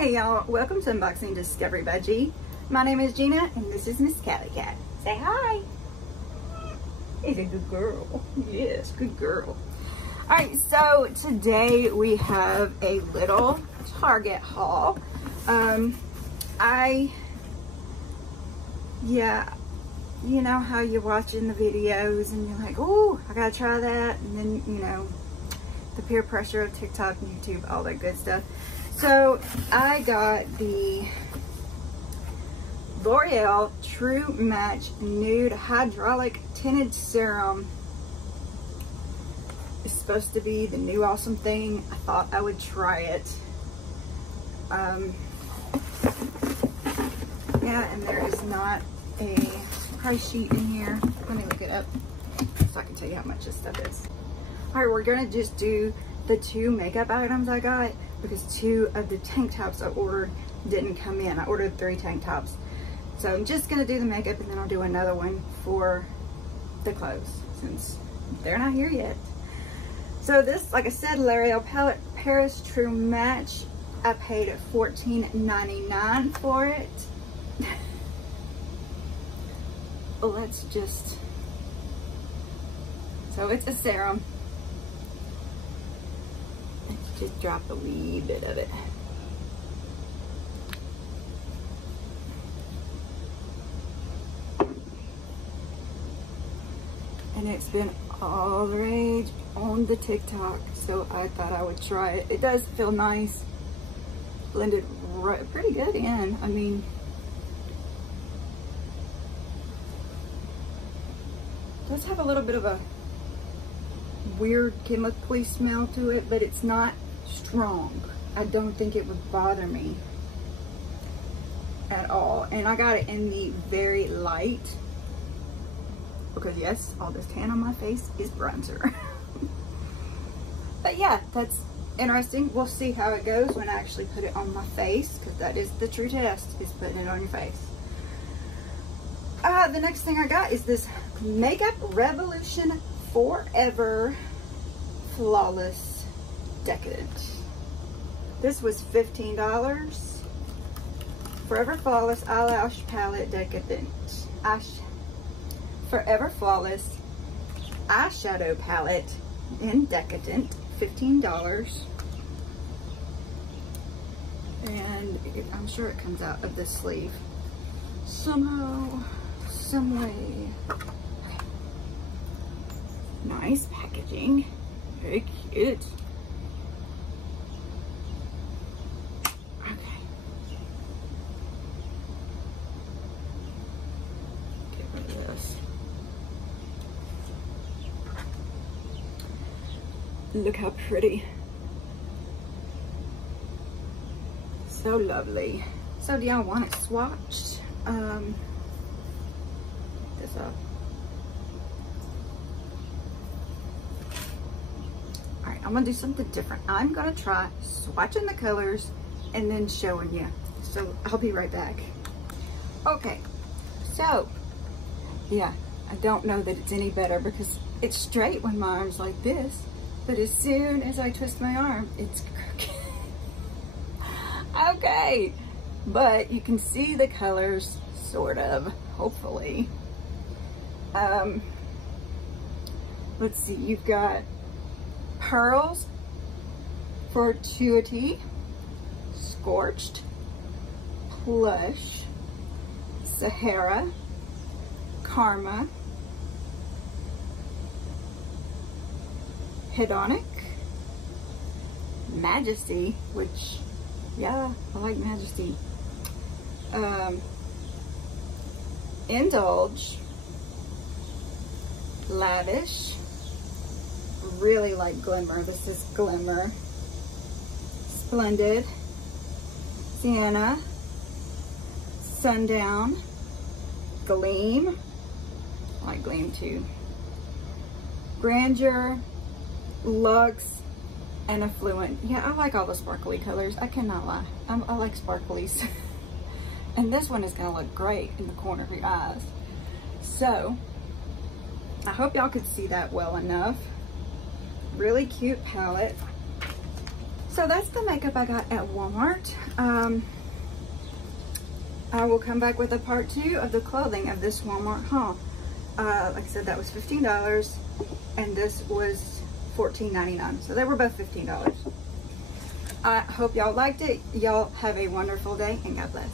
Hey y'all, welcome to Unboxing Discovery by G. My name is Gina and this is Miss Cali Cat. Say hi. He's a good girl. Yes, good girl. Alright, so today we have a little Target haul. You know how you're watching the videos and you're like, oh, I gotta try that, and then, you know, the peer pressure of TikTok, YouTube, all that good stuff. So I got the L'Oreal True Match Nude Hyaluronic Tinted Serum. It's supposed to be the new awesome thing. I thought I would try it. Yeah, and there is not a price sheet in here. Let me look it up so I can tell you how much this stuff is. All right, we're gonna just do the 2 makeup items I got because 2 of the tank tops I ordered didn't come in. I ordered 3 tank tops. So I'm just gonna do the makeup and then I'll do another one for the clothes since they're not here yet. So this, like I said, L'Oreal Paris True Match. I paid $14.99 for it. Let's just, so it's a serum. Let's just drop a wee bit of it. And it's been all the rage on the TikTok, so I thought I would try it. It does feel nice, blended pretty good in. I mean, it does have a little bit of a weird chemically smell to it, but it's not strong. I don't think it would bother me at all. And I got it in the very light because yes, all this tan on my face is bronzer. But yeah, that's interesting. We'll see how it goes when I actually put it on my face, because that is the true test, is putting it on your face. The next thing I got is this Makeup Revolution Forever Flawless Decadent. This was $15. Forever Flawless Eyelash Palette Decadent. Forever Flawless Eyeshadow Palette in Decadent. $15. And I'm sure it comes out of this sleeve somehow, some way. Okay. Nice packaging, very cute. Okay, get rid of this. Look how pretty. So lovely. So do y'all want it swatched? This up. Alright, I'm gonna do something different. I'm gonna try swatching the colors and then showing you. So I'll be right back. Okay, so yeah, I don't know that it's any better because it's straight when my arm's like this, but as soon as I twist my arm, it's crooked. Okay, but you can see the colors, sort of, hopefully. Let's see, you've got Pearls, Fortuity, Scorched, Plush, Sahara, Karma, Hedonic, Majesty, which, yeah, I like Majesty. Indulge, Lavish, really like Glimmer. This is Glimmer. Splendid, Sienna, Sundown, Gleam, I like Gleam too. Grandeur, Luxe, and Affluent. Yeah, I like all the sparkly colors. I cannot lie. I like sparklies. And this one is going to look great in the corner of your eyes. So, I hope y'all could see that well enough. Really cute palette. So that's the makeup I got at Walmart. I will come back with a part 2 of the clothing of this Walmart haul. Like I said, that was $15 and this was $14.99. So they were both $15. I hope y'all liked it. Y'all have a wonderful day and God bless.